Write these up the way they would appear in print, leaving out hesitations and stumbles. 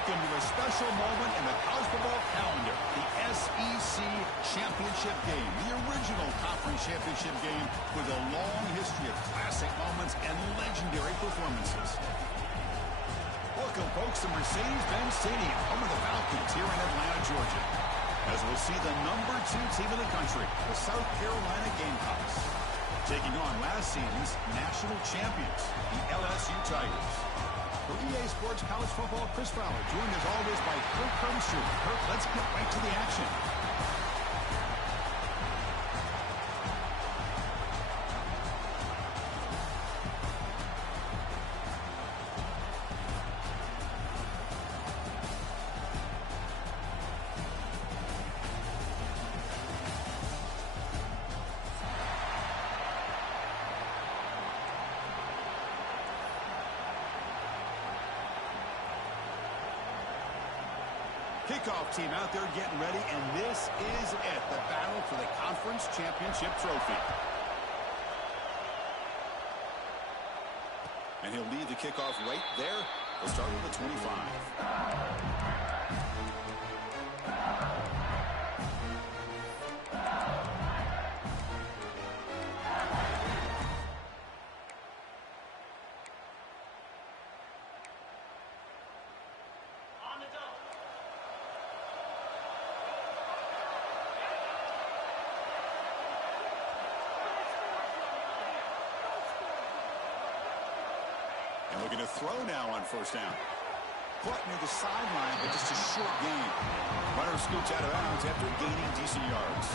Welcome to a special moment in the college football calendar, the SEC Championship Game, the original conference championship game with a long history of classic moments and legendary performances. Welcome, folks, to Mercedes-Benz Stadium, home of the Falcons here in Atlanta, Georgia, as we'll see the number 2 team in the country, the South Carolina Gamecocks, taking on last season's national champions, the LSU Tigers. For EA Sports College Football, Chris Fowler, joined as always by Kirk Herbstreit. Kirk, let's get right to the action. Kickoff team out there getting ready, and this is it, the battle for the conference championship trophy. And he'll lead the kickoff right there. We'll start with the 25. Looking to throw now on first down. Caught near the sideline, but just a short gain. Runner scoots out of bounds after gaining decent yards.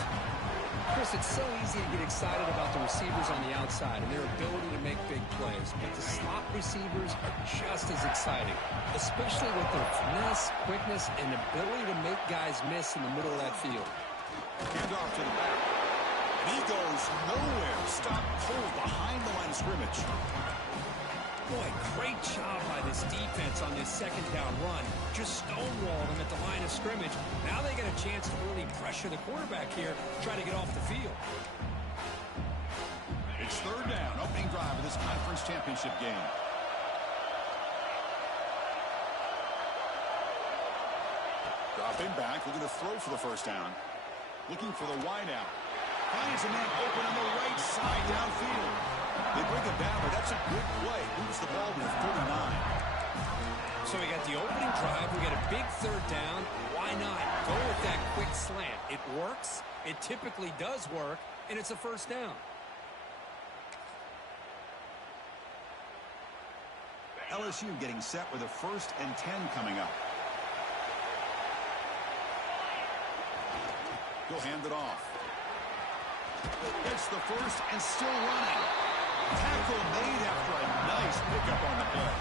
Chris, it's so easy to get excited about the receivers on the outside and their ability to make big plays. But the slot receivers are just as exciting, especially with their finesse, quickness, and ability to make guys miss in the middle of that field. Hand off to the back. And he goes nowhere. Stop cold behind the line of scrimmage. Boy, great job by this defense on this second down run. Just stonewall them at the line of scrimmage. Now they get a chance to really pressure the quarterback here, try to get off the field. It's third down, opening drive of this conference championship game. Dropping back, looking to throw for the first down. Looking for the wideout. Finds a man open on the right side downfield. They bring him down, but that's a good play. Moves the ball to the 39. So we got the opening drive. We got a big third down. Why not go with that quick slant? It works. It typically does work, and it's a first down. LSU getting set with a 1st and 10 coming up. He'll hand it off. It's the first and still running. Tackle made after a nice pickup on the play.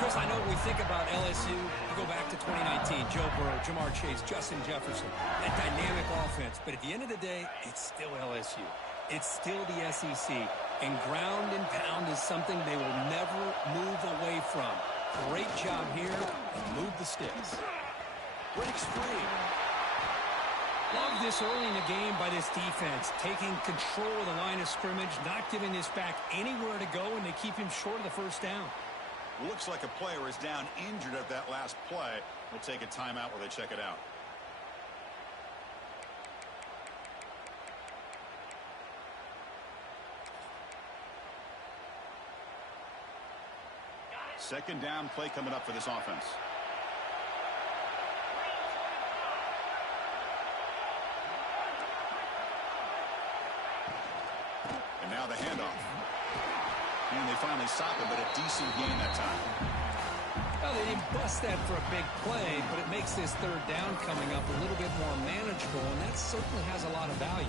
Chris, I know when we think about LSU, you go back to 2019, Joe Burrow, Jamar Chase, Justin Jefferson, that dynamic offense. But at the end of the day, it's still LSU. It's still the SEC. And ground and pound is something they will never move away from. Great job here, and move the sticks. Breaks free. Love this early in the game by this defense, taking control of the line of scrimmage, not giving this back anywhere to go, and they keep him short of the first down. Looks like a player is down injured at that last play. We'll take a timeout while they check it out. Second down play coming up for this offense. And now the handoff. And they finally stop it, but a decent gain that time. Well, they didn't bust that for a big play, but it makes this third down coming up a little bit more manageable, and that certainly has a lot of value.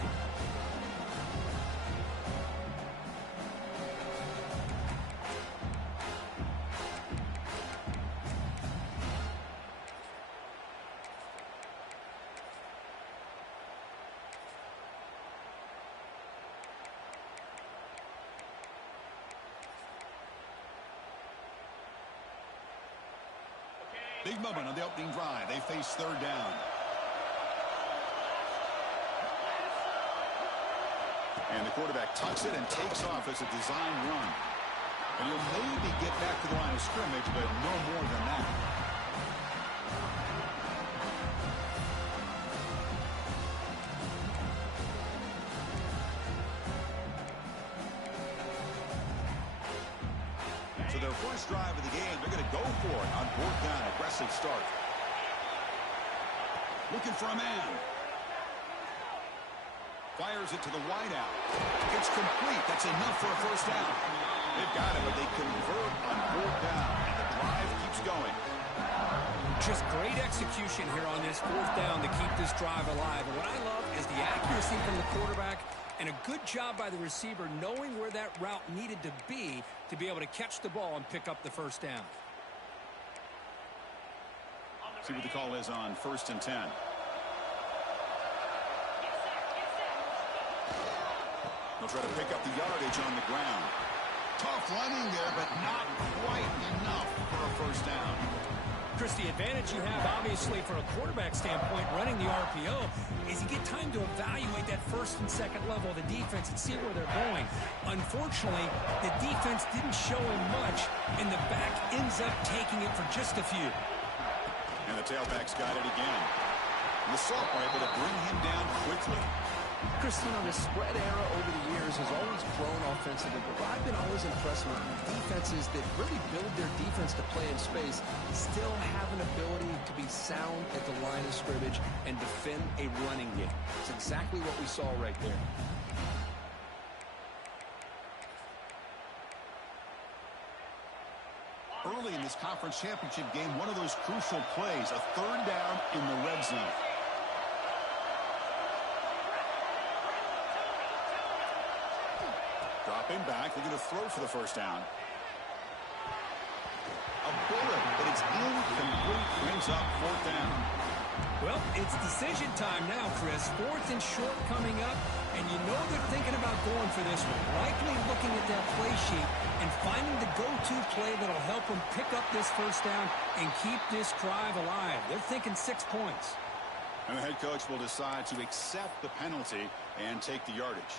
Big moment on the opening drive. They face third down. And the quarterback tucks it and takes off as a design run. And he'll maybe get back to the line of scrimmage, but no more than that. So their first drive of the game, they're going to go for it on 4th down. Aggressive start. Looking for a man. Fires it to the wideout. It's complete. That's enough for a first down. They've got it, but they convert on 4th down. And the drive keeps going. Just great execution here on this 4th down to keep this drive alive. And what I love is the accuracy from the quarterback and a good job by the receiver knowing where that route needed to be able to catch the ball and pick up the first down. See what the call is on 1st and 10. They'll try to pick up the yardage on the ground. Tough running there, but not quite enough for a first down. Chris, the advantage you have, obviously, for a quarterback standpoint, running the RPO, is you get time to evaluate that first and second level of the defense and see where they're going. Unfortunately, the defense didn't show him much, and the back ends up taking it for just a few. And the tailback's got it again. And the Salt were able to bring him down quickly. Chris, the spread era over the years has always grown offensively, but what I've been always impressed with defenses that really build their defense to play in space still have an ability to be sound at the line of scrimmage and defend a running game. It's exactly what we saw right there. Early in this conference championship game, one of those crucial plays, a 3rd down in the red zone. Dropping back, they're going to throw for the first down. A bullet, but it's incomplete. Brings up 4th down. Well, it's decision time now, Chris. 4th and short coming up, and you know they're thinking about going for this one. Likely looking at that play sheet and finding the go-to play that'll help them pick up this first down and keep this drive alive. They're thinking 6 points. And the head coach will decide to accept the penalty and take the yardage.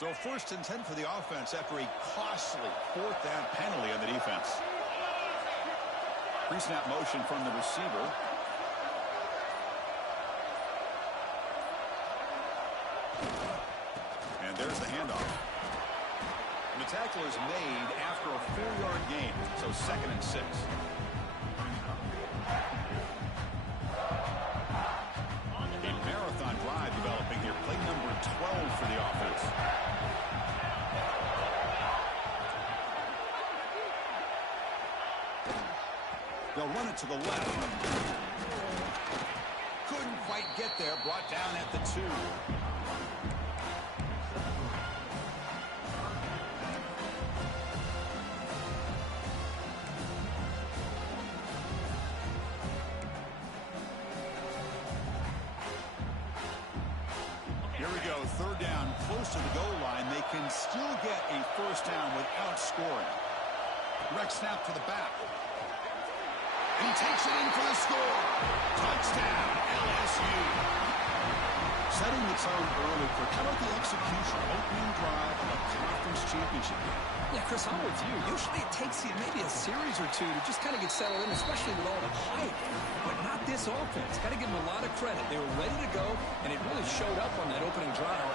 So 1st and 10 for the offense after a costly 4th down penalty on the defense. Pre-snap motion from the receiver. And there's the handoff. And the tackle is made after a 4-yard gain, so 2nd and 6. A marathon drive developing here. Play number 12 for the offense. They'll run it to the left. Couldn't quite get there. Brought down at the 2. Here we go. 3rd down, close to the goal line. They can still get a first down without scoring. Direct snap to the back. And he takes it in for the score. Touchdown, LSU. Setting the tone early for how about the execution, opening drive of a conference championship game. Yeah, Chris, I'm with you. Usually it takes you maybe a series or two to just kind of get settled in, especially with all the hype. But not this offense. Got to give them a lot of credit. They were ready to go, and it really showed up on that opening drive.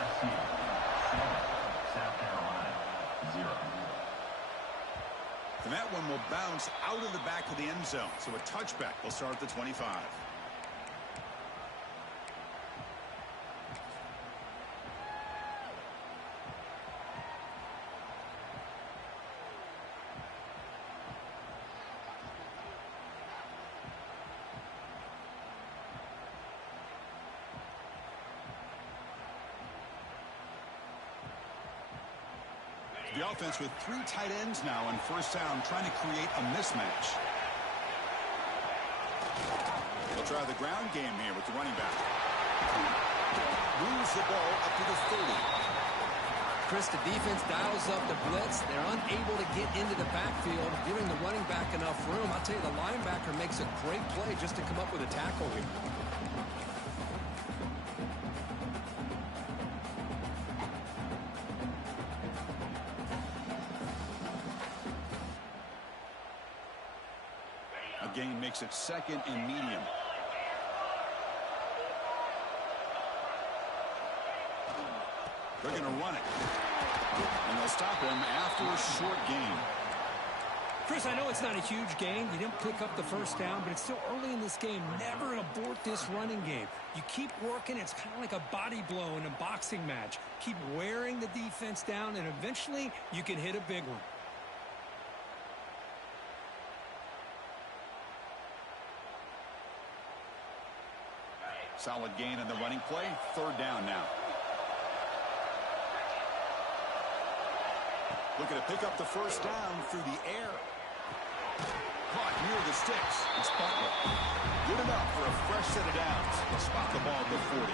And that one will bounce out of the back of the end zone. So a touchback will start at the 25. The offense with 3 tight ends now on first down, trying to create a mismatch. They'll try the ground game here with the running back. Moves the ball up to the 30. Chris, the defense dials up the blitz. They're unable to get into the backfield, giving the running back enough room. I'll tell you, the linebacker makes a great play just to come up with a tackle here. Gain makes it 2nd and medium. They're going to run it. And they'll stop him after a short gain. Chris, I know it's not a huge gain. You didn't pick up the first down, but it's still early in this game. Never abort this running game. You keep working. It's kind of like a body blow in a boxing match. Keep wearing the defense down, and eventually you can hit a big one. Solid gain in the running play. Third down now. Looking to pick up the first down through the air. Caught near the sticks. It's Butler. Good enough for a fresh set of downs. They'll spot the ball at the 40.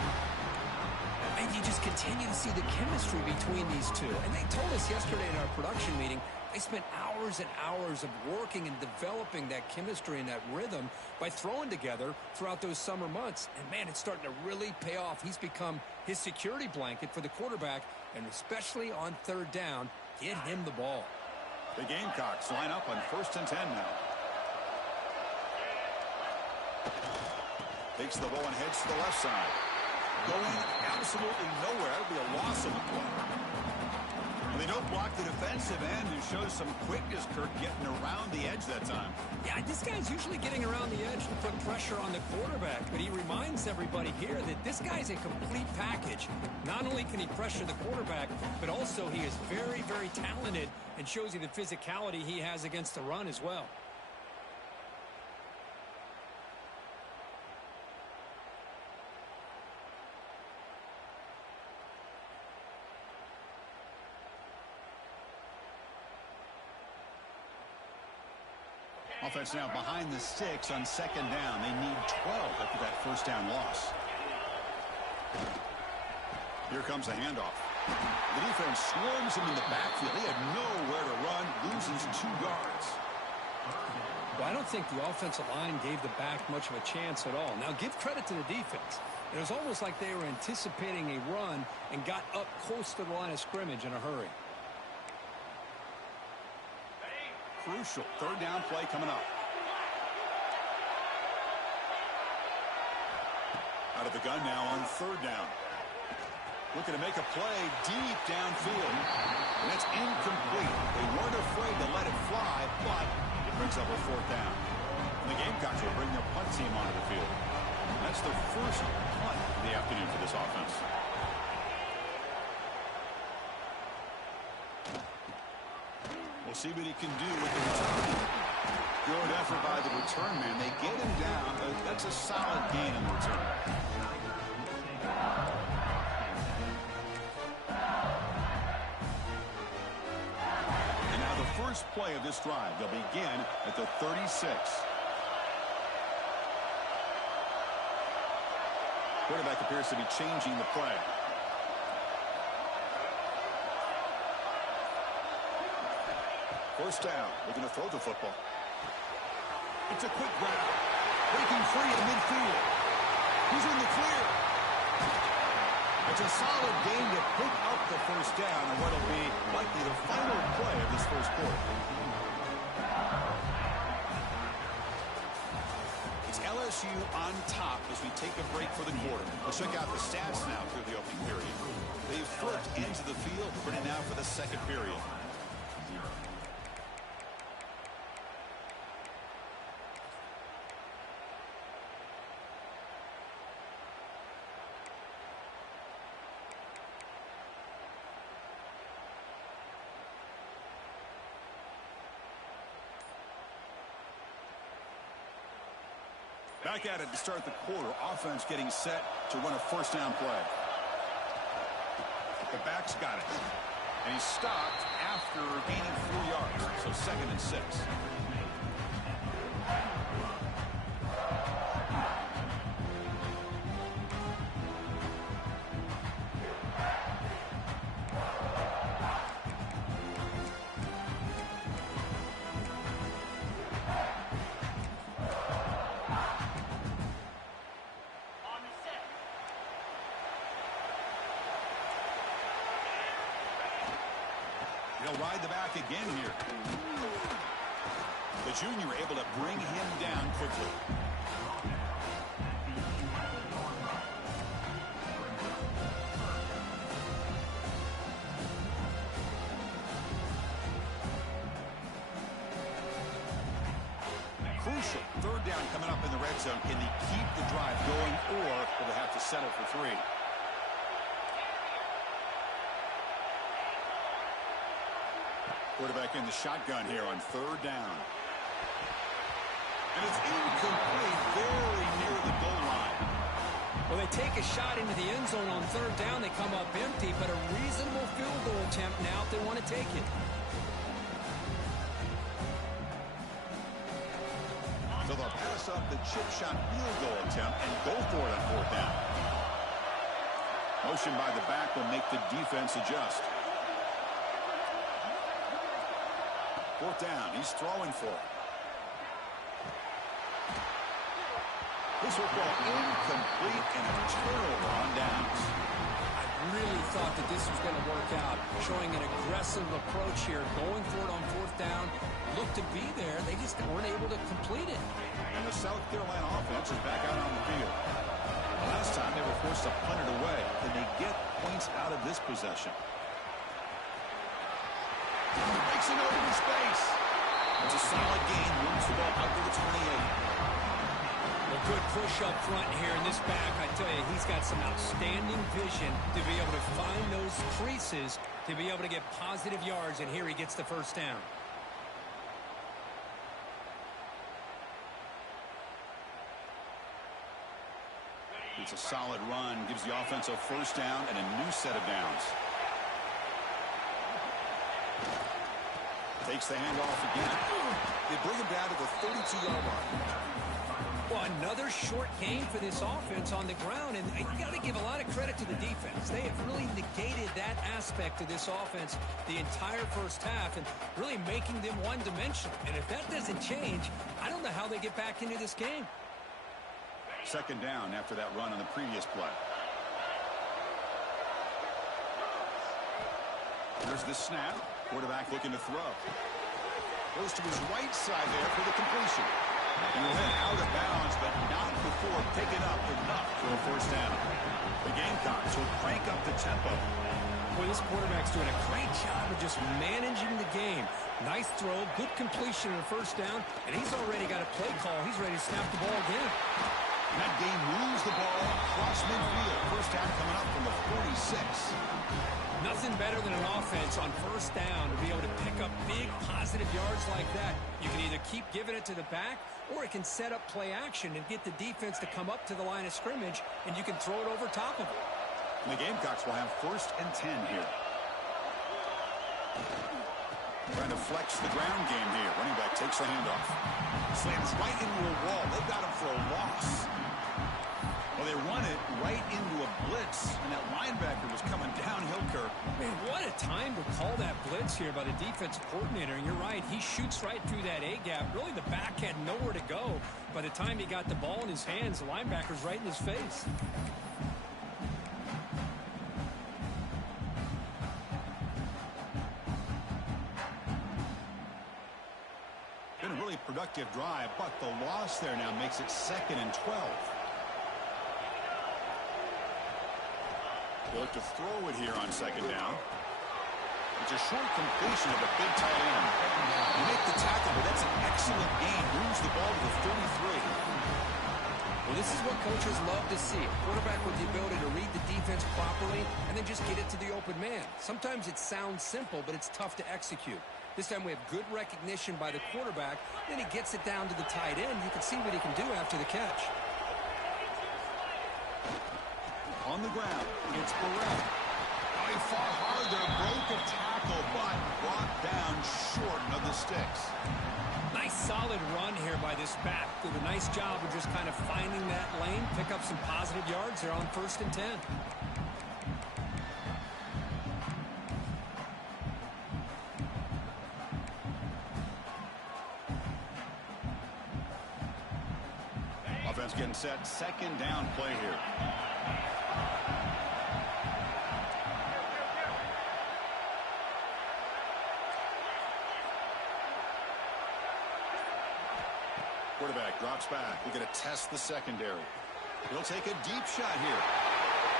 And you just continue to see the chemistry between these two. And they told us yesterday in our production meeting, they spent hours and hours of working and developing that chemistry and that rhythm by throwing together throughout those summer months. And, man, it's starting to really pay off. He's become his security blanket for the quarterback, and especially on third down, get him the ball. The Gamecocks line up on 1st and 10 now. Takes the ball and heads to the left side. Going absolutely nowhere. It'll be a loss of the play. And they don't block the defensive end, who shows some quickness, Kirk, getting around the edge that time. Yeah, this guy's usually getting around the edge to put pressure on the quarterback, but he reminds everybody here that this guy's a complete package. Not only can he pressure the quarterback, but also he is very, very talented and shows you the physicality he has against the run as well. Offense now behind the sticks on 2nd down. They need 12 after that first down loss. Here comes the handoff. The defense swarms him in the backfield. He had nowhere to run, loses 2 yards. Well, I don't think the offensive line gave the back much of a chance at all. Now, give credit to the defense. It was almost like they were anticipating a run and got up close to the line of scrimmage in a hurry. Crucial 3rd down play coming up. Out of the gun now on 3rd down. Looking to make a play deep downfield. And it's incomplete. They weren't afraid to let it fly, but it brings up a 4th down. And the Gamecocks will bring their punt team onto the field. That's their first punt of the afternoon for this offense. We'll see what he can do with the return. Good effort by the return man. They get him down. That's a solid gain in the return. And now the first play of this drive. They'll begin at the 36. Quarterback appears to be changing the play. First down, looking to throw the football. It's a quick grab. Breaking free in midfield. He's in the clear. It's a solid gain to pick up the first down on what will be likely the final play of this first quarter. It's LSU on top as we take a break for the quarter. Let's check out the stats now through the opening period. They've flipped into the field, ready now for the second period. Back at it to start the quarter. Offense getting set to run a first down play. The back's got it. And he's stopped after gaining 4 yards. So 2nd and 6. He'll ride the back again here. The junior able to bring him down quickly. crucial. Third down coming up in the red zone. Can they keep the drive going, or will they have to settle for 3? Quarterback in the shotgun here on third down. And it's incomplete, very near the goal line. Well, they take a shot into the end zone on third down. They come up empty, but a reasonable field goal attempt now if they want to take it. So they'll pass up the chip shot field goal attempt and go for it on fourth down. Motion by the back will make the defense adjust. Fourth down, he's throwing for it. This will go incomplete and a turnover on downs. I really thought that this was going to work out, showing an aggressive approach here, going for it on fourth down. Looked to be there. They just weren't able to complete it. And the South Carolina offense is back out on the field. Last time they were forced to punt it away. Can they get points out of this possession? Makes it over to space. It's a solid gain. Moves the ball out to the 28. A good push up front here in this back. I tell you, he's got some outstanding vision to be able to find those creases, to be able to get positive yards, and here he gets the first down. It's a solid run, gives the offense a first down and a new set of downs. Takes the handoff again. They bring him down to the 32-yard line. Well, another short gain for this offense on the ground, and you got to give a lot of credit to the defense. They have really negated that aspect of this offense the entire first half and really making them one-dimensional. And if that doesn't change, I don't know how they get back into this game. Second down after that run on the previous play. There's the snap. Quarterback looking to throw. Goes to his right side there for the completion. He will head out of bounds, but not before picking up enough for a first down. The Gamecocks will crank up the tempo. Boy, this quarterback's doing a great job of just managing the game. Nice throw, good completion on the first down, and he's already got a play call. He's ready to snap the ball again. And that game moves the ball across midfield. First down coming up from the 46. Nothing better than an offense on first down to be able to pick up big positive yards like that. You can either keep giving it to the back, or it can set up play action and get the defense to come up to the line of scrimmage, and you can throw it over top of it. And the Gamecocks will have first and 10 here. Trying to flex the ground game here. Running back takes the handoff. Slams right into a wall. They've got him for a loss. Well, they run it right into a blitz, and that linebacker was coming downhill, Kirk. Man, what a time to call that blitz here by the defensive coordinator. And you're right, he shoots right through that A-gap. Really, the back had nowhere to go. By the time he got the ball in his hands, the linebacker's right in his face. Been a really productive drive, but the loss there now makes it 2nd and 12. They look to throw it here on second down. It's a short completion of a big tight end. You make the tackle, but that's an excellent gain. Moves the ball to the 33. Well, this is what coaches love to see. A quarterback with the ability to read the defense properly and then just get it to the open man. Sometimes it sounds simple, but it's tough to execute. This time we have good recognition by the quarterback. Then he gets it down to the tight end. You can see what he can do after the catch. On the ground, it's Burrell. Oh, he fought hard there, broke a tackle, but brought down short of the sticks. Nice solid run here by this back. Did a nice job of just kind of finding that lane, pick up some positive yards there on 1st and 10. Offense getting set, second down play here. Quarterback drops back. We're going to test the secondary. He'll take a deep shot here.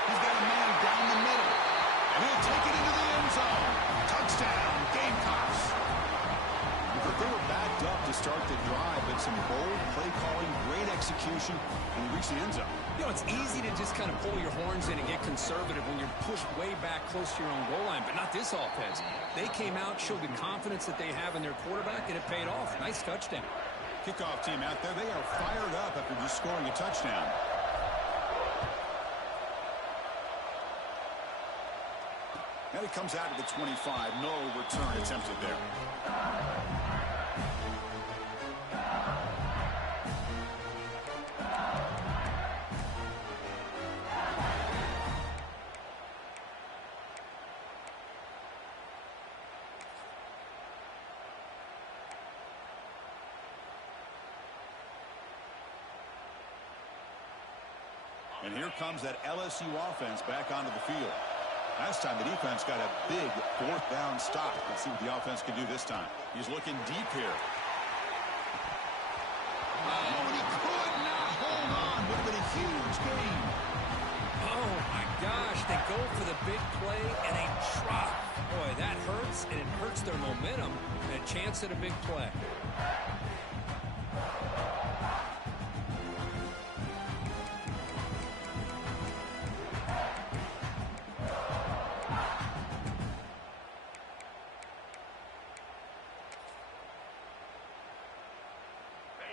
He's got a man down the middle. And he'll take it into the end zone. Touchdown, Gamecocks. They were backed up to start the drive, but some bold play calling, great execution, and reach the end zone. You know, it's easy to just kind of pull your horns in and get conservative when you're pushed way back close to your own goal line, but not this offense. They came out, showed the confidence that they have in their quarterback, and it paid off. Nice touchdown. Kickoff team out there. They are fired up after just scoring a touchdown. And it comes out to the 25. No return attempted there. And here comes that LSU offense back onto the field. Last time the defense got a big fourth down stop. Let's see what the offense can do this time. He's looking deep here. Oh, and he could not hold on. Would have been a huge gain. Oh, my gosh. They go for the big play, and they drop. Boy, that hurts, and it hurts their momentum. And a chance at a big play.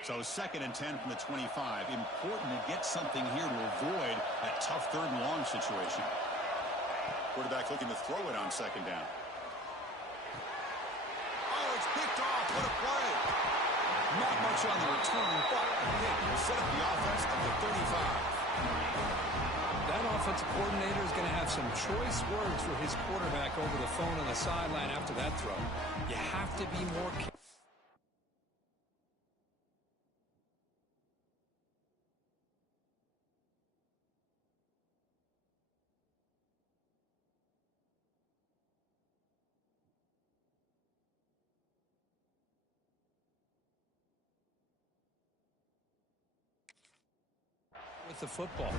So 2nd and 10 from the 25. Important to get something here to avoid that tough 3rd and long situation. Quarterback looking to throw it on 2nd down. Oh, it's picked off. What a play. Not much on the return, but will set up the offense at the 35. That offensive coordinator is going to have some choice words for his quarterback over the phone on the sideline after that throw. You have to be more careful with the football.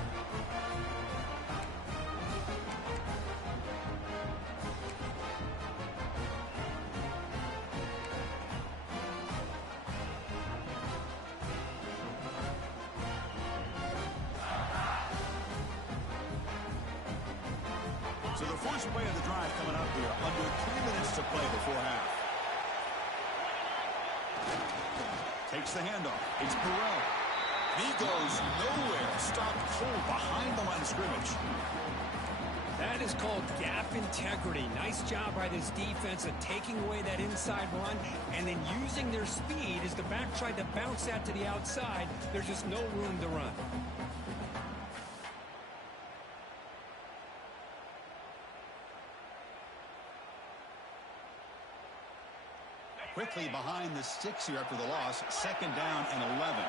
So the first play of the drive coming up here. Under 3 minutes to play before half. Takes the handoff. It's Burrell. He goes nowhere. Stopped cold behind the line of scrimmage. That is called gap integrity. Nice job by this defense of taking away that inside run and then using their speed as the back tried to bounce that to the outside. There's just no room to run. Quickly behind the sticks here after the loss. 2nd down and 11.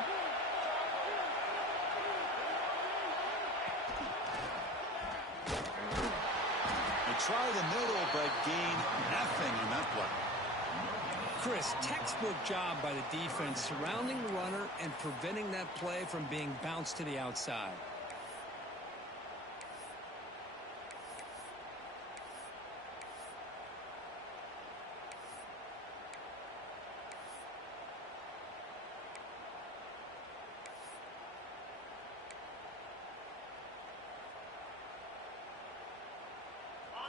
Try the middle, but gain nothing on that play. Chris, textbook job by the defense surrounding the runner and preventing that play from being bounced to the outside.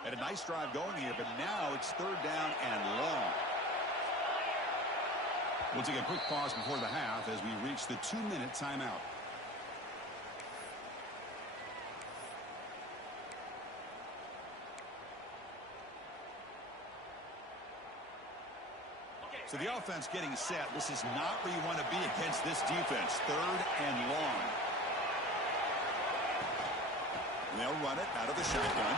Had a nice drive going here, but now it's 3rd down and long. We'll take a quick pause before the half as we reach the 2-minute timeout. So the offense getting set. This is not where you want to be against this defense. 3rd and long. And they'll run it out of the shotgun.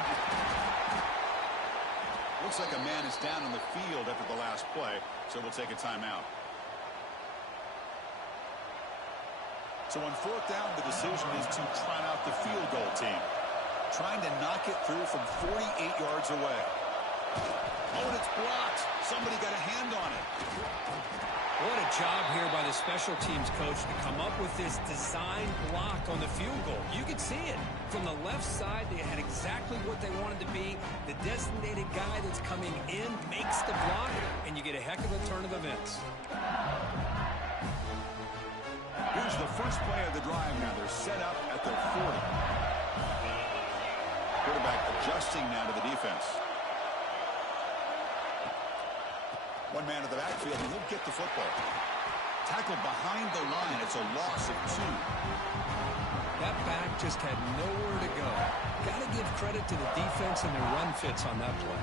Looks like a man is down on the field after the last play, so we'll take a timeout. So on 4th down, the decision is to trot out the field goal team. Trying to knock it through from 48 yards away. Oh, and it's blocked. Somebody got a hand on it. What a job here by the special teams coach to come up with this design block on the field goal. You could see it. From the left side, they had exactly what they wanted to be. The designated guy that's coming in makes the block, and you get a heck of a turn of events. first play of the drive now. They're set up at their 40. Quarterback adjusting now to the defense. One man at the backfield, and he'll get the football. Tackled behind the line. It's a loss of 2. That back just had nowhere to go. Got to give credit to the defense and their run fits on that play.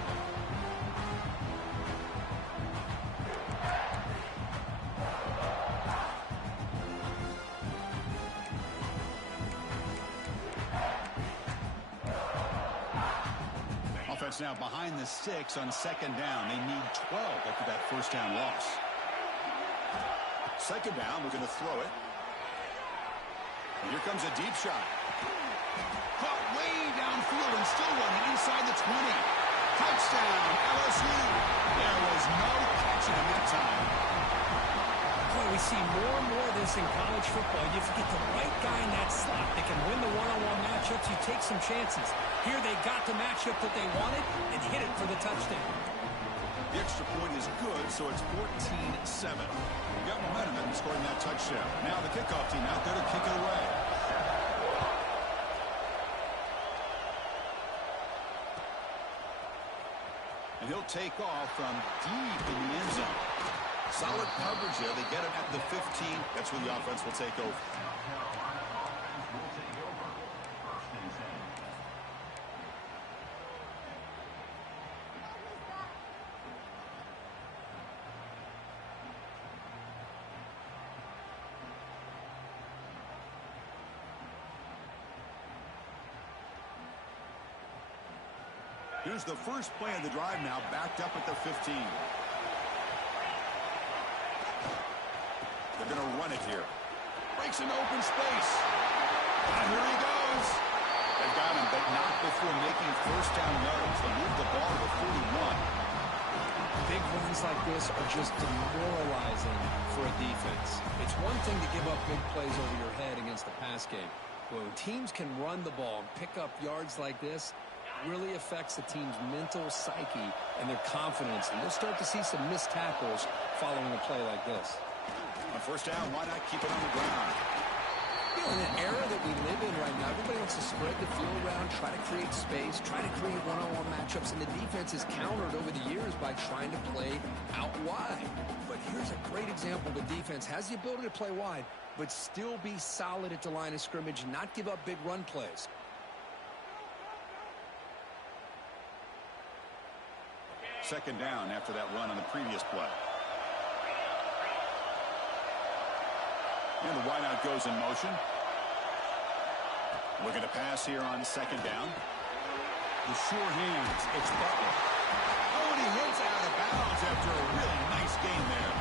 Offense now behind the 6 on second down. They need 12 after that first down loss. Second down, we're going to throw it. And here comes a deep shot. Caught way downfield and still running inside the 20. Touchdown, LSU. There was no catching him that time. Boy, we see more and more of this in college football. If you get the right guy in that slot that can win the one-on-one matchups, you take some chances. Here they got the matchup that they wanted and hit it for the touchdown. The extra point is good, so it's 14-7. We got momentum in scoring that touchdown. Now the kickoff team out there to kick it away. And he'll take off from deep in the end zone. Solid coverage there. They get him at the 15. That's where the offense will take over. Here's the first play of the drive now, backed up at the 15. They're going to run it here. Breaks an open space. And here he goes. They got him, but not before making first down yards. They move the ball to the 41. Big runs like this are just demoralizing for a defense. It's one thing to give up big plays over your head against the pass game. But when teams can run the ball and pick up yards like this, really affects the team's mental psyche and their confidence. And you'll start to see some missed tackles following a play like this. On first down, why not keep it on the ground? You know, in the era that we live in right now, everybody wants to spread the field around, try to create space, try to create one-on-one matchups, and the defense is countered over the years by trying to play out wide. But here's a great example. The defense has the ability to play wide, but still be solid at the line of scrimmage and not give up big run plays. Second down after that run on the previous play. And the wideout goes in motion. Looking to pass here on second down. The sure hands. It's Butler. Oh, and he hits out of bounds after a really nice game there.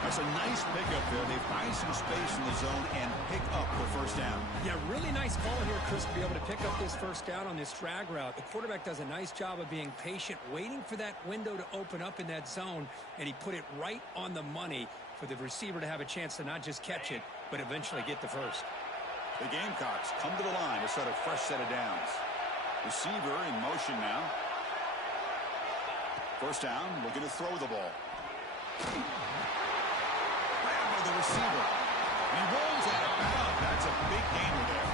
That's a nice pickup there. They find some space in the zone and pick up the first down. Yeah, really nice call here, Chris, to be able to pick up this first down on this drag route. The quarterback does a nice job of being patient, waiting for that window to open up in that zone, and he put it right on the money for the receiver to have a chance to not just catch it, but eventually get the first. The Gamecocks come to the line to start a fresh set of downs. Receiver in motion now. First down, looking to throw the ball. The receiver. He rolls out of bounds. That's a big gainer there.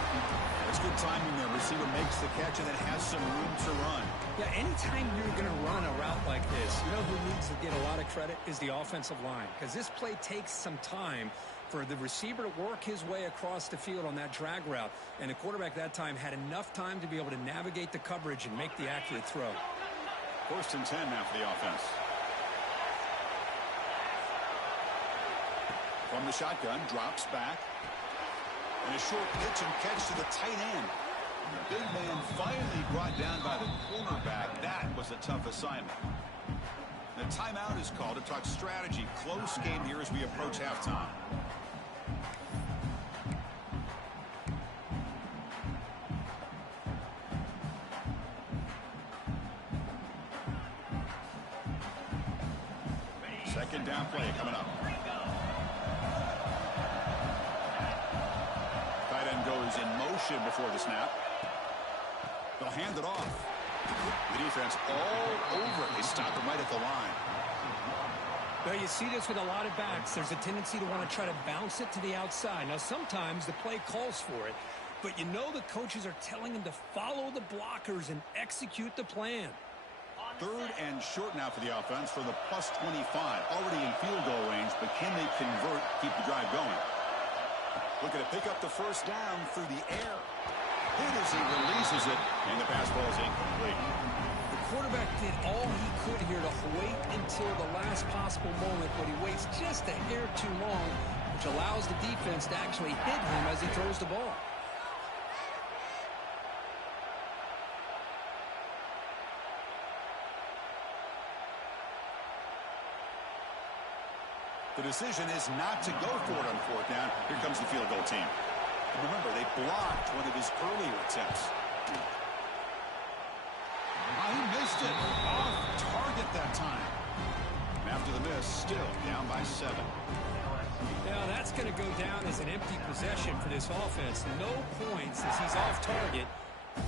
That's good timing there. Receiver makes the catch and then has some room to run. Yeah, anytime you're going to run a route like this, you know who needs to get a lot of credit is the offensive line, because this play takes some time for the receiver to work his way across the field on that drag route, and the quarterback that time had enough time to be able to navigate the coverage and make the accurate throw. First and 10 now for the offense. From the shotgun, drops back. And a short pitch and catch to the tight end. The big man finally brought down by the cornerback. That was a tough assignment. The timeout is called to talk strategy. Close game here as we approach halftime. Second down play coming up. Tight end goes in motion before the snap. They'll hand it off. The defense all over it. They stop him right at the line. Well, you see this with a lot of backs. There's a tendency to want to try to bounce it to the outside. Now, sometimes the play calls for it, but you know the coaches are telling them to follow the blockers and execute the plan. 3rd and short now for the offense from the +25. Already in field goal range, but can they convert, keep the drive going? Looking to pick up the first down through the air. Hit as he releases it, and the pass ball is incomplete. The quarterback did all he could here to wait until the last possible moment, but he waits just a hair too long, which allows the defense to actually hit him as he throws the ball. The decision is not to go for it on 4th down. Here comes the field goal team. And remember, they blocked one of his earlier attempts. He missed it. Off target that time. And after the miss, still down by 7. Now that's going to go down as an empty possession for this offense. No points as he's off target.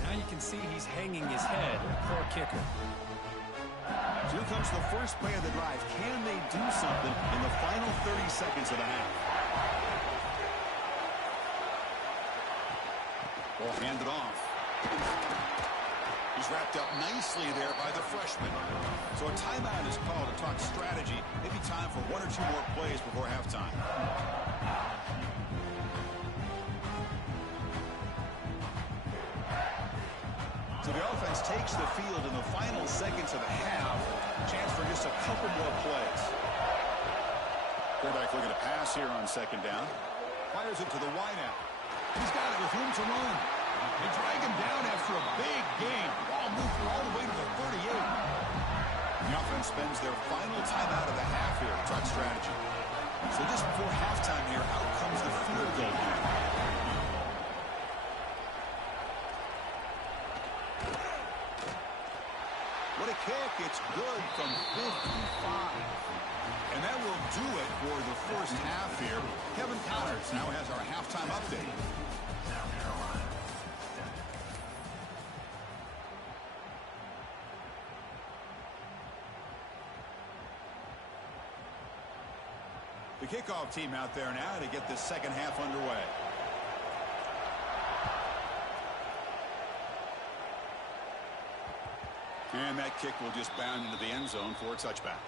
Now you can see he's hanging his head. Poor kicker. Here comes the first play of the drive. Can they do something in the final 30 seconds of the half? Ball handed off. He's wrapped up nicely there by the freshman. So a timeout is called to talk strategy. Maybe time for 1 or 2 more plays before halftime. So the offense takes the field in the final seconds of the half. Chance for just a couple more plays. Quarterback looking to pass here on 2nd down. Fires it to the wideout. He's got it with room to run. They drag him down after a big game. Ball moved all the way to the 38. The offense spends their final timeout of the half here to talk strategy. So just before halftime here, out comes the field goal unit. What a kick. It's good from 55. And that will do it for the first half here. Kevin Connors now has our halftime update. The kickoff team out there now to get this second half underway. And that kick will just bound into the end zone for a touchback.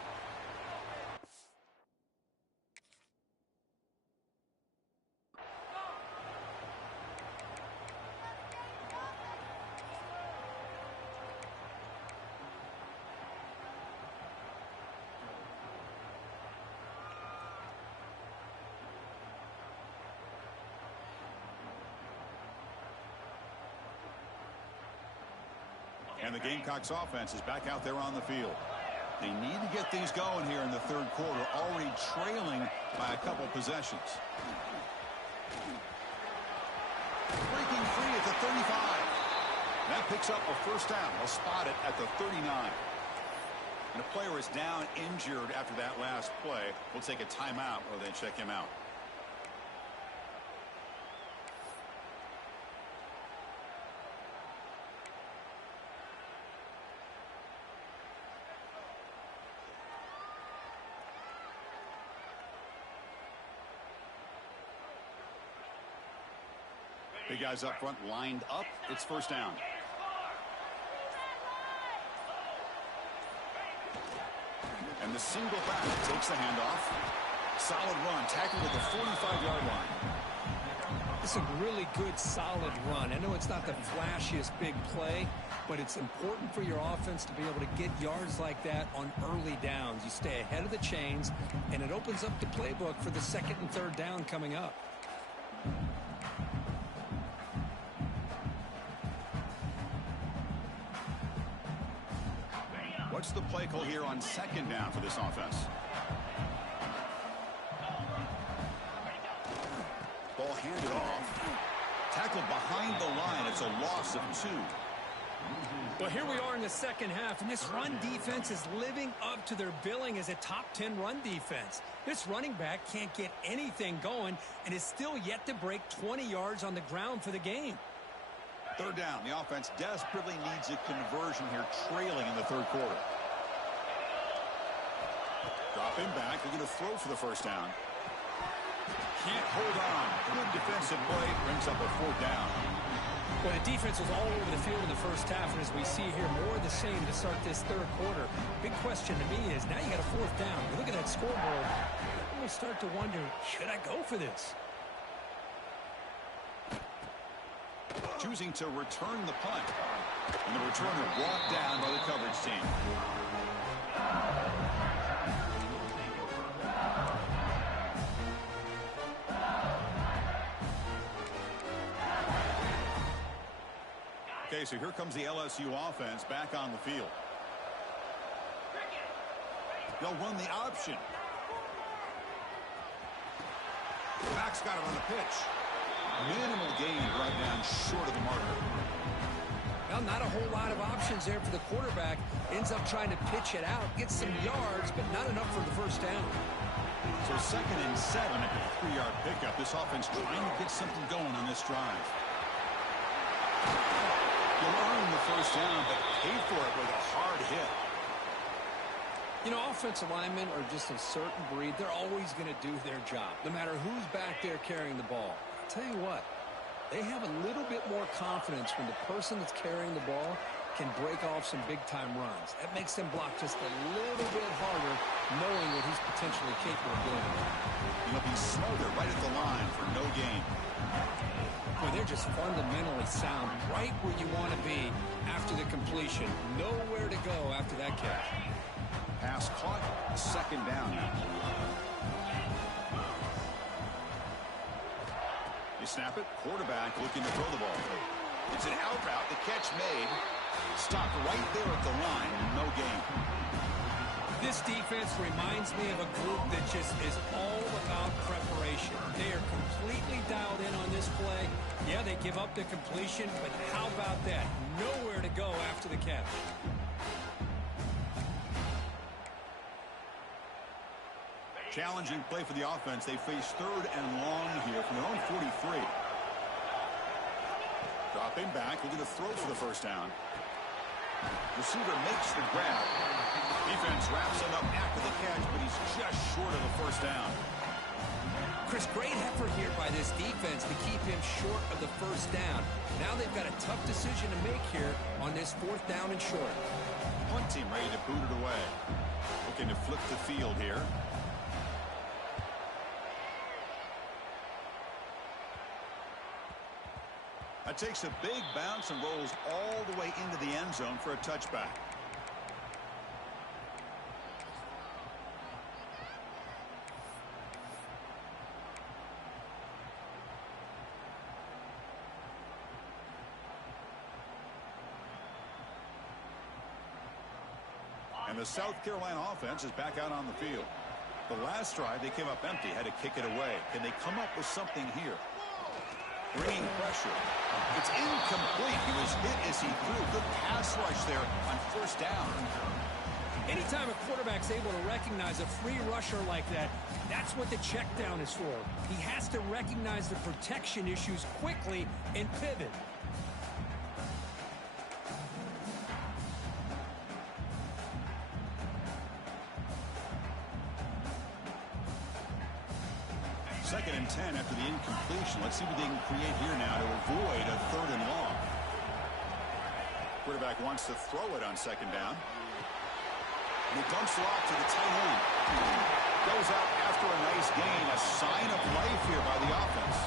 And the Gamecocks offense is back out there on the field. They need to get things going here in the 3rd quarter, already trailing by a couple possessions. Breaking free at the 35. That picks up a first down. They'll spot it at the 39. And a player is down injured after that last play. We'll take a timeout while they check him out. Big guys up front lined up. It's first down. And the single back takes the handoff. Solid run. Tackled at the 45-yard line. It's a really good, solid run. I know it's not the flashiest big play, but it's important for your offense to be able to get yards like that on early downs. You stay ahead of the chains, and it opens up the playbook for the 2nd and 3rd down coming up. What's the play call here on 2nd down for this offense? Ball handed off. Tackled behind the line. It's a loss of 2. Well, here we are in the 2nd half, and this run defense is living up to their billing as a top 10 run defense. This running back can't get anything going and is still yet to break 20 yards on the ground for the game. 3rd down. The offense desperately needs a conversion here, trailing in the 3rd quarter. Dropping back, looking to throw for the first down. Can't hold on. Good defensive play, brings up a 4th down. Well, the defense was all over the field in the first half, and as we see here, more of the same to start this third quarter. Big question to me is, now you got a 4th down. You look at that scoreboard, you start to wonder, should I go for this? Choosing to return the punt. And the returner brought down by the coverage team. Okay, so here comes the LSU offense back on the field. They'll run the option. Max got it on the pitch. Minimal gain right down short of the marker. Well, not a whole lot of options there for the quarterback. Ends up trying to pitch it out, gets some yards, but not enough for the first down. So 2nd and 7 at the 3-yard pickup. This offense trying to get something going on this drive. You'll earn the first down, but pay for it with a hard hit. You know, offensive linemen are just a certain breed. They're always going to do their job, no matter who's back there carrying the ball. I'll tell you what, they have a little bit more confidence when the person that's carrying the ball can break off some big-time runs. That makes them block just a little bit harder, knowing what he's potentially capable of doing. He'll be smothered right at the line for no gain. Boy, they're just fundamentally sound, right where you want to be after the completion. Nowhere to go after that catch. Pass caught, 2nd down now. You snap it, quarterback looking to throw the ball. It's an out route, the catch made. Stopped right there at the line, no gain. This defense reminds me of a group that just is all about preparation. They are completely dialed in on this play. Yeah, they give up the completion, but how about that? Nowhere to go after the catch. Challenging play for the offense. They face 3rd and long here from their own 43. Dropping back, looking to throw for the first down. Receiver makes the grab. Defense wraps him up after the catch, but he's just short of the first down. Chris, great effort here by this defense to keep him short of the first down. Now they've got a tough decision to make here on this 4th down and short. Punt team ready to boot it away. Looking to flip the field here. That takes a big bounce and rolls all the way into the end zone for a touchback. And the South Carolina offense is back out on the field. The last drive, they came up empty, had to kick it away. Can they come up with something here? Bringing pressure. It's incomplete. He was hit as he threw. Good pass rush there on first down. Anytime a quarterback's able to recognize a free rusher like that, that's what the check down is for. He has to recognize the protection issues quickly and pivot. Second and 10 after the incompletion. Let's see what they can create here now to avoid a 3rd and long. Quarterback wants to throw it on 2nd down. And he dumps it off to the tight end. Goes out after a nice gain. A sign of life here by the offense.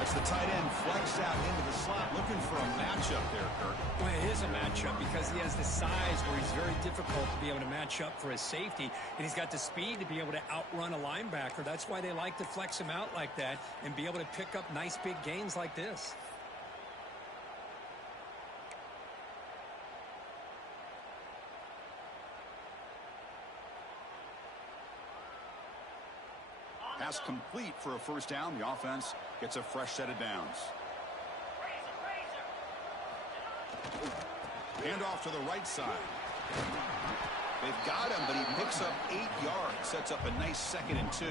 As the tight end flexed out into the slot, looking for a matchup there, Kirk. Well, it is a matchup because he has the size where he's very difficult to be able to match up for his safety, and he's got the speed to be able to outrun a linebacker. That's why they like to flex him out like that and be able to pick up nice big gains like this. Pass complete for a first down. The offense gets a fresh set of downs. Hand off to the right side. They've got him, but he picks up 8 yards. Sets up a nice 2nd and 2.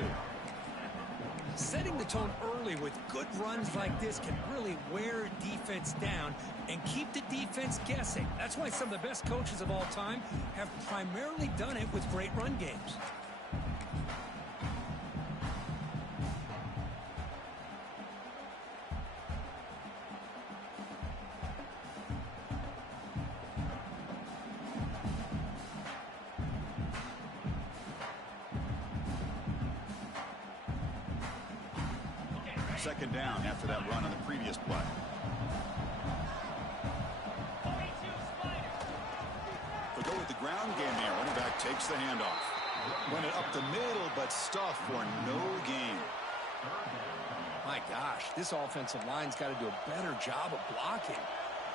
Setting the tone early with good runs like this can really wear defense down and keep the defense guessing. That's why some of the best coaches of all time have primarily done it with great run games. Second down after that run on the previous play. They'll go with the ground game here. Running back takes the handoff. Run it up the middle, but stuff for no gain. My gosh, this offensive line's got to do a better job of blocking.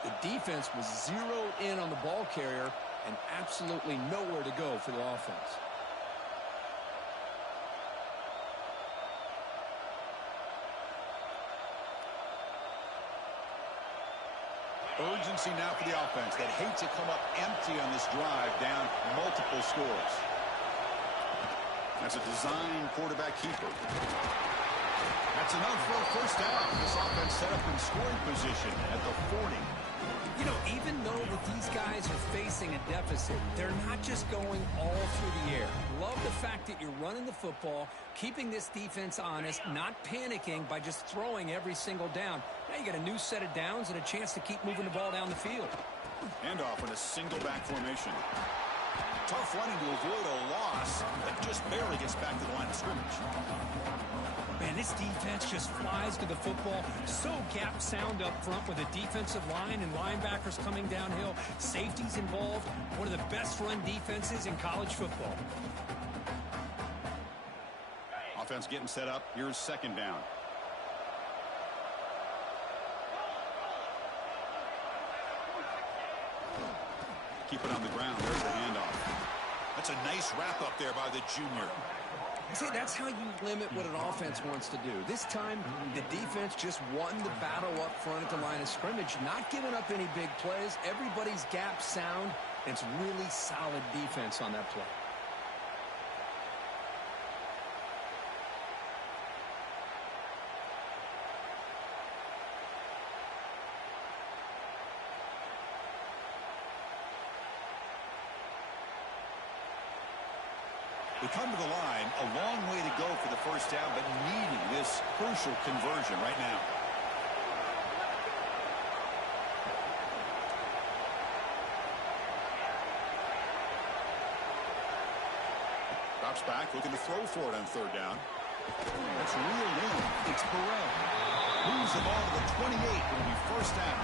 The defense was zeroed in on the ball carrier and absolutely nowhere to go for the offense. Urgency now for the offense that hate to come up empty on this drive, down multiple scores. That's a design quarterback keeper. That's enough for a first down. This offense set up in scoring position at the 40. You know, even though that these guys are facing a deficit, they're not just going all through the air. Love the fact that you're running the football, keeping this defense honest, not panicking by just throwing every single down. Now you got a new set of downs and a chance to keep moving the ball down the field. Handoff in a single back formation. Tough running to avoid a loss that just barely gets back to the line of scrimmage. Man, this defense just flies to the football. So gap sound up front with a defensive line and linebackers coming downhill. Safeties involved. One of the best run defenses in college football. Offense getting set up. Here's second down. Keep it on the ground. There's the handoff. That's a nice wrap up there by the junior. See, that's how you limit what an offense wants to do. This time, the defense just won the battle up front at the line of scrimmage, not giving up any big plays. Everybody's gap sound. It's really solid defense on that play. We come to the line, a long way to go for the first down, but needing this crucial conversion right now. Drops back, looking to throw for it on third down. That's reeled in. It's Burrell. Moves the ball to the 28. It'll be first down.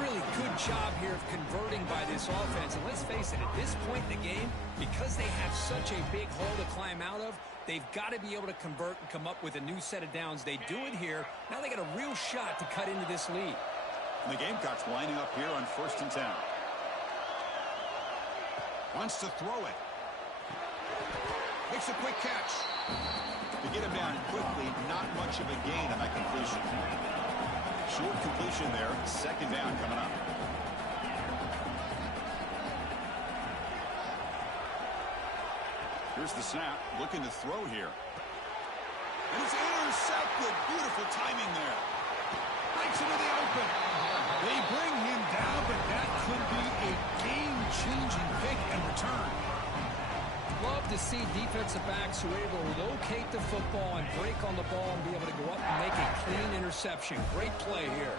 Really good job here of converting by this offense. And let's face it, at this point in the game, because they have such a big hole to climb out of, they've got to be able to convert and come up with a new set of downs. They do it here. Now they got a real shot to cut into this lead. And the Gamecocks lining up here on 1st and 10. Wants to throw it. Makes a quick catch. To get him down quickly, not much of a gain on that completion. Short completion there. Second down coming up. Here's the snap. Looking to throw here. And it's intercepted. Beautiful timing there. Breaks into the open. They bring him down, but that could be a game-changing pick and return. Love to see defensive backs who are able to locate the football and break on the ball and be able to go up and make a clean interception. Great play here.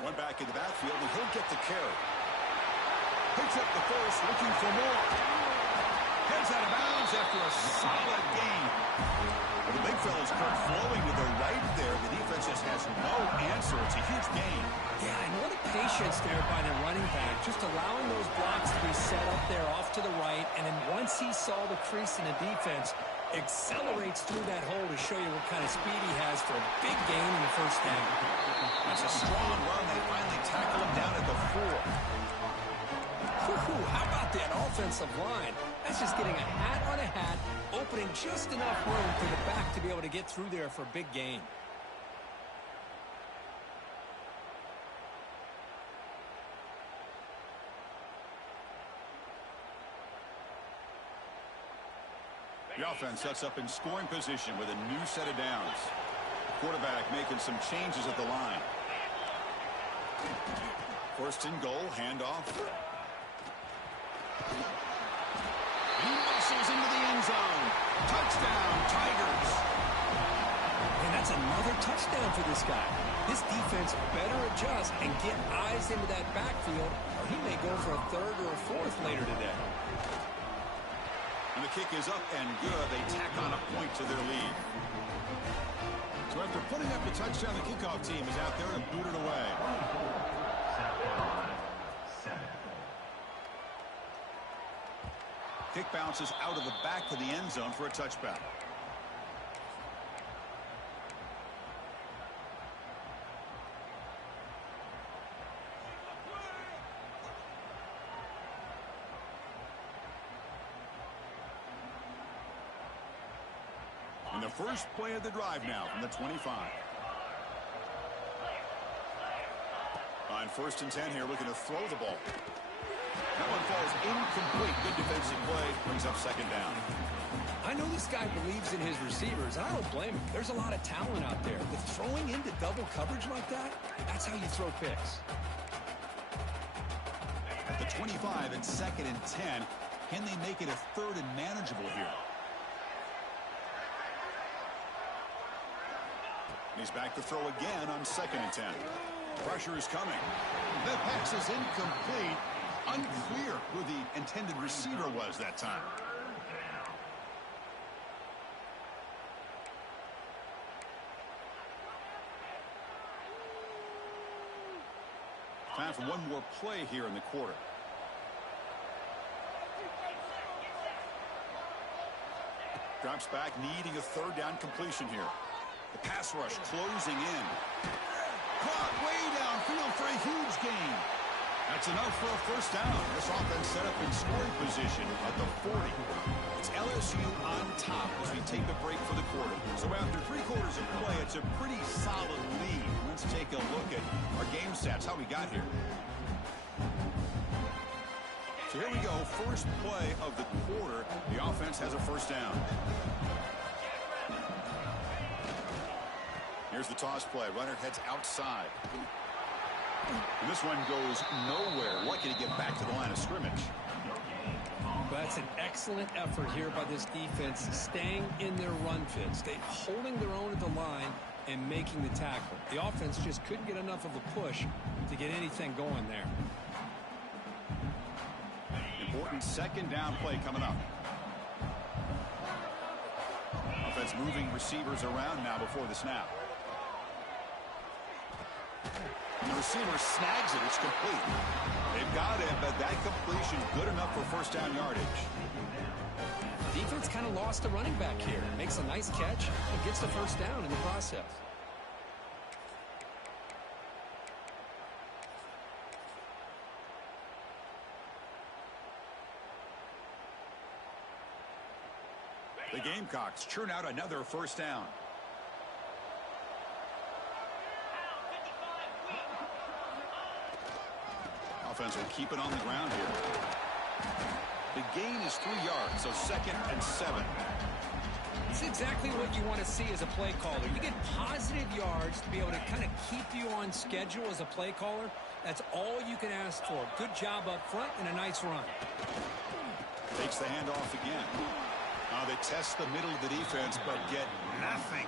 One back in the backfield, and he'll get the carry. Picks up the first, looking for more. Heads out of bounds after a solid gain. Well, the big fella's caught flowing to the right there. The defense just has no answer. It's a huge gain. Yeah, and what a patience there by the running back. Just allowing those blocks to be set up there off to the right. And then once he saw the crease in the defense, accelerates through that hole to show you what kind of speed he has for a big gain in the first down. That's a strong run. They finally tackle him down at the 4. How about that offensive line? That's just getting a hat on a hat, opening just enough room for the back to be able to get through there for a big gain. The offense sets up in scoring position with a new set of downs. Quarterback making some changes at the line. First and goal, handoff. He muscles into the end zone. Touchdown, Tigers. And that's another touchdown for this guy. This defense better adjust and get eyes into that backfield, or he may go for a third or a fourth later today. And the kick is up and good. They tack on a point to their lead. So after putting up the touchdown, the kickoff team is out there to boot it away. Kick bounces out of the back of the end zone for a touchback. And the first play of the drive now from the 25. On 1st and 10 here, looking to throw the ball. That one falls incomplete. Good defensive play. Brings up 2nd down. I know this guy believes in his receivers. I don't blame him. There's a lot of talent out there. But throwing into double coverage like that, that's how you throw picks. At the 25 and 2nd and 10, can they make it a 3rd and manageable here? He's back to throw again on 2nd and 10. Pressure is coming. The pass is incomplete. Unclear who the intended receiver was that time. Time for one more play here in the quarter. Drops back, needing a 3rd down completion here. The pass rush closing in. Caught way downfield for a huge gain. That's enough for a 1st down. This offense set up in scoring position at the 40. It's LSU on top as we take the break for the quarter. So after 3 quarters of play, it's a pretty solid lead. Let's take a look at our game stats, how we got here. So here we go, first play of the quarter. The offense has a 1st down. Here's the toss play. Runner heads outside. And this one goes nowhere. Lucky to get back to the line of scrimmage. That's an excellent effort here by this defense, staying in their run fit, holding their own at the line and making the tackle. The offense just couldn't get enough of a push to get anything going there. Important 2nd down play coming up. Offense moving receivers around now before the snap. And the receiver snags it. It's complete. They've got it, but that completion good enough for 1st down yardage. Defense kind of lost a running back here. Makes a nice catch and gets the 1st down in the process. The Gamecocks churn out another 1st down. Offense will keep it on the ground here. The gain is 3 yards, so 2nd and 7. It's exactly what you want to see as a play caller. You get positive yards to be able to kind of keep you on schedule as a play caller. That's all you can ask for. Good job up front and a nice run. Takes the handoff again. They test the middle of the defense, but get nothing.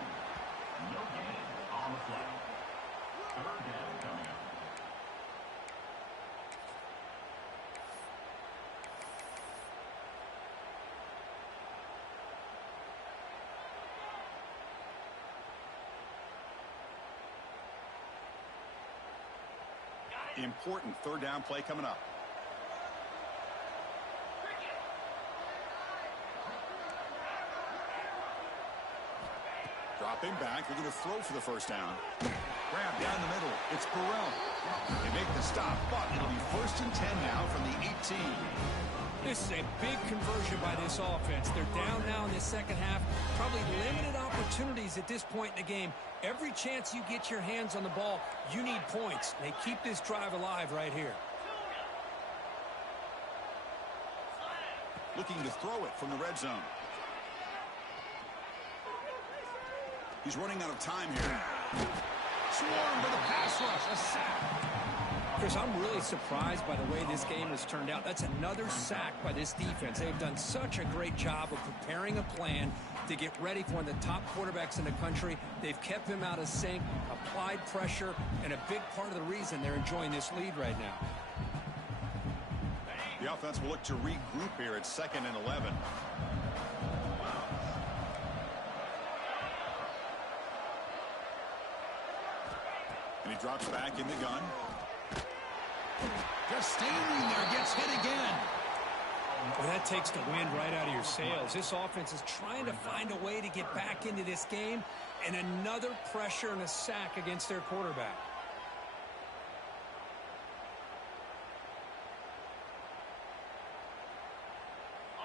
Important 3rd down play coming up. Dropping back, looking to throw for the 1st down. Grab down the middle. It's Burrell. They make the stop, but it'll be 1st and 10 now from the 18. This is a big conversion by this offense. They're down now in the 2nd half. Probably limited opportunities at this point in the game. Every chance you get your hands on the ball, you need points. They keep this drive alive right here. Looking to throw it from the red zone. He's running out of time here. Swarmed by the pass rush. A sack. Chris, I'm really surprised by the way this game has turned out. That's another sack by this defense. They've done such a great job of preparing a plan to get ready for one of the top quarterbacks in the country. They've kept him out of sync, applied pressure, and a big part of the reason they're enjoying this lead right now. The offense will look to regroup here at 2nd and 11. And he drops back in the gun. Just standing there, gets hit again. Well, that takes the wind right out of your sails. This offense is trying to find a way to get back into this game, and another pressure and a sack against their quarterback.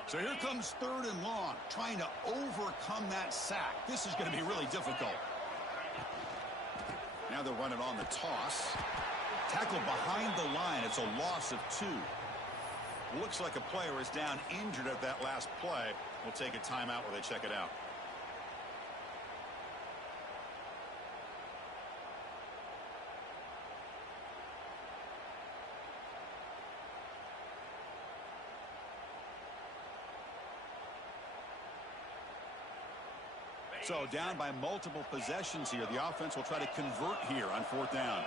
So here comes 3rd and long, trying to overcome that sack. This is going to be really difficult. Now they'll run it on the toss. Tackled behind the line. It's a loss of 2. Looks like a player is down injured at that last play. We'll take a timeout while they check it out. So down by multiple possessions here. The offense will try to convert here on 4th down.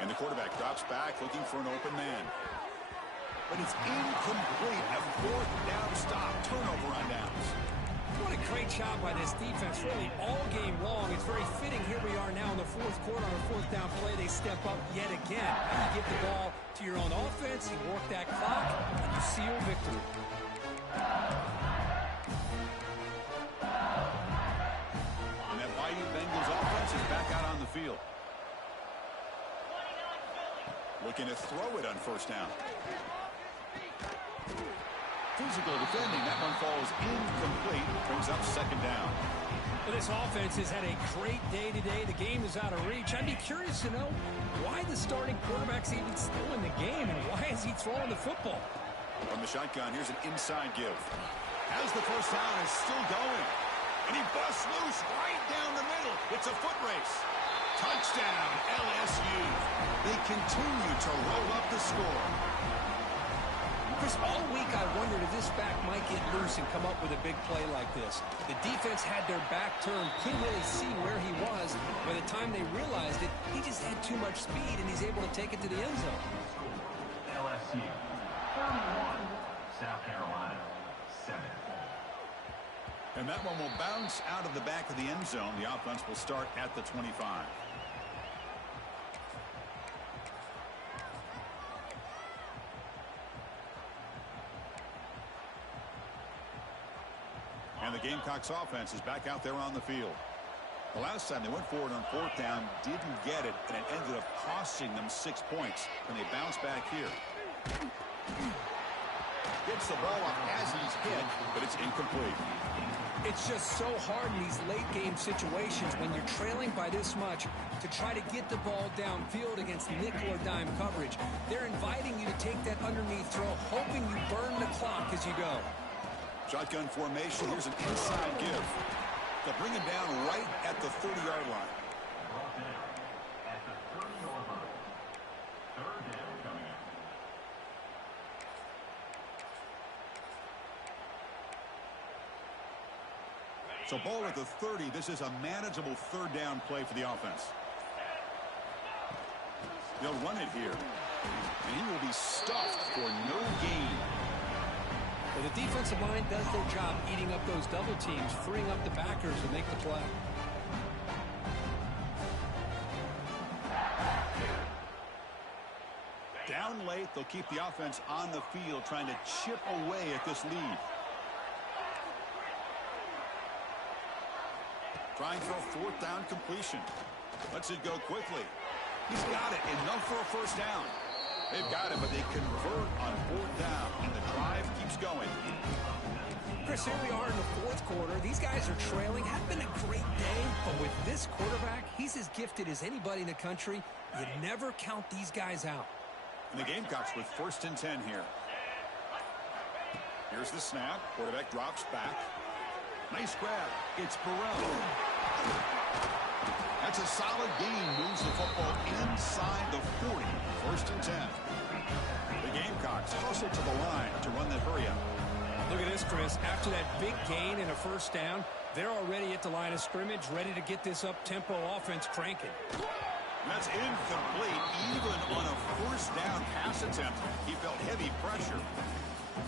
And the quarterback drops back looking for an open man. But it's incomplete. A 4th down stop. Turnover on downs. What a great job by this defense really all game long. It's very fitting. Here we are now in the 4th quarter on a 4th down play. They step up yet again. You give the ball to your own offense. You work that clock. And you seal victory. Bengals offense is back out on the field. Looking to throw it on 1st down. Physical defending. That one falls incomplete. Brings up 2nd down. Well, this offense has had a great day today. The game is out of reach. I'd be curious to know why the starting quarterback's even still in the game and why is he throwing the football? From the shotgun, here's an inside give. Has the 1st down, is still going. And he busts loose right down the middle. It's a foot race. Touchdown, LSU. They continue to roll up the score. Chris, all week I wondered if this back might get loose and come up with a big play like this. The defense had their back turned, couldn't really see where he was. By the time they realized it, he just had too much speed, and he's able to take it to the end zone. LSU, 31, South Carolina, 7. And that one will bounce out of the back of the end zone. The offense will start at the 25. And the Gamecocks offense is back out there on the field. The last time they went forward on 4th down, didn't get it, and it ended up costing them 6 points. And they bounce back here. Gets the ball up as he's hit, but it's incomplete. It's just so hard in these late-game situations when you're trailing by this much to try to get the ball downfield against nickel or dime coverage. They're inviting you to take that underneath throw, hoping you burn the clock as you go. Shotgun formation. Here's an inside give. They'll bring it down right at the 30-yard line. At the 30-yard line. 3rd down coming up. So ball at the 30. This is a manageable 3rd down play for the offense. They'll run it here. And he will be stuffed for no gain. Well, the defensive line does their job eating up those double teams, freeing up the backers to make the play. Down late, they'll keep the offense on the field, trying to chip away at this lead. Trying for a 4th down completion. Lets it go quickly. He's got it. Enough for a 1st down. They've got it, but they convert on 4th down, and the drive keeps going. Chris, here we are in the 4th quarter. These guys are trailing. Had been a great day, but with this quarterback, he's as gifted as anybody in the country. You never count these guys out. And the Gamecocks with 1st and 10 here. Here's the snap. Quarterback drops back. Nice grab. It's Burrell. That's a solid gain. Moves the football inside the 40. 1st and 10. The Gamecocks hustle to the line to run the hurry-up. Look at this, Chris. After that big gain and a 1st down, they're already at the line of scrimmage, ready to get this up-tempo offense cranking. That's incomplete. Even on a 1st down pass attempt, he felt heavy pressure.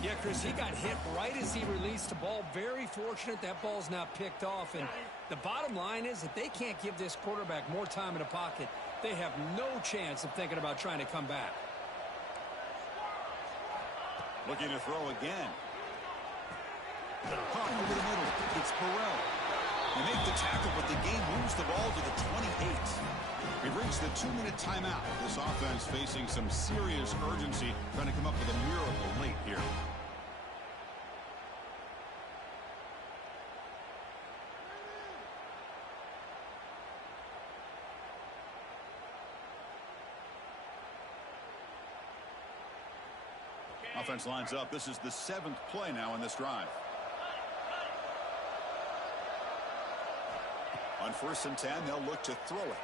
Yeah, Chris, he got hit right as he released the ball. Very fortunate that ball's not picked off. And the bottom line is that they can't give this quarterback more time in the pocket. They have no chance of thinking about trying to come back. Looking to throw again. Caught over the middle. It's Burrell. They make the tackle, but the game moves the ball to the 28. We've reached the 2-minute timeout. This offense facing some serious urgency, trying to come up with a miracle late here. Offense lines up. This is the 7th play now in this drive. On 1st and 10, they'll look to throw it.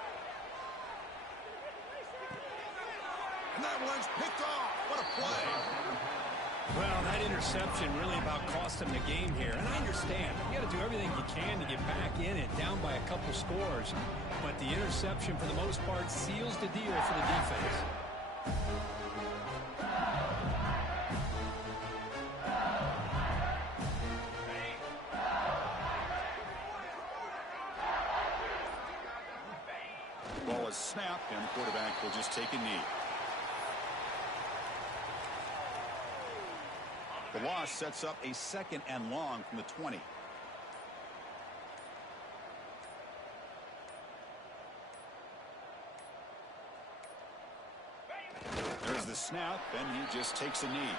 And that one's picked off. What a play. Well, that interception really about cost them the game here. And I understand. You got to do everything you can to get back in it, down by a couple scores. But the interception, for the most part, seals the deal for the defense. Ball is snapped, and the quarterback will just take a knee. The loss sets up a 2nd and long from the 20. There's the snap, and he just takes a knee.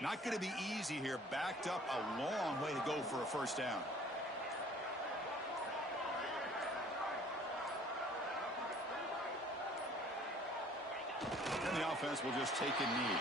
Not going to be easy here. Backed up a long way to go for a 1st down. And the offense will just take a knee.